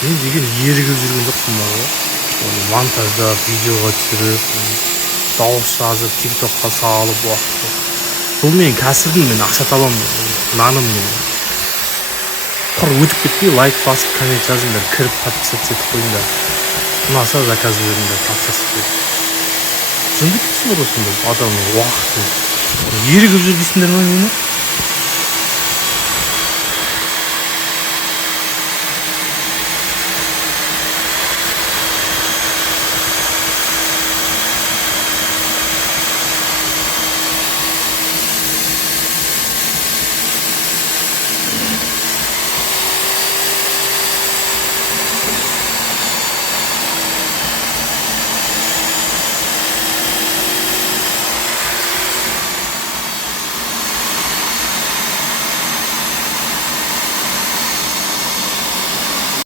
Мен деген ерігіп жүрген жоқпын бар ғой. Оны монтаждап, видеоға түсіріп, дауыс жазып, тиктокқа салып уақытты. Бұл менің кәсібім, мен ақша табамын, наным мен. Құр өтіп кетпей, лайк басып, коммент жазыңдар, кіріп подписаться етіп қойыңдар. Ұнаса заказ беріңдер, тапсырыс беріп. Жынды кетсіңдер осында адамның уақытын. Ерігіп жүр дейсіңдер ма мені?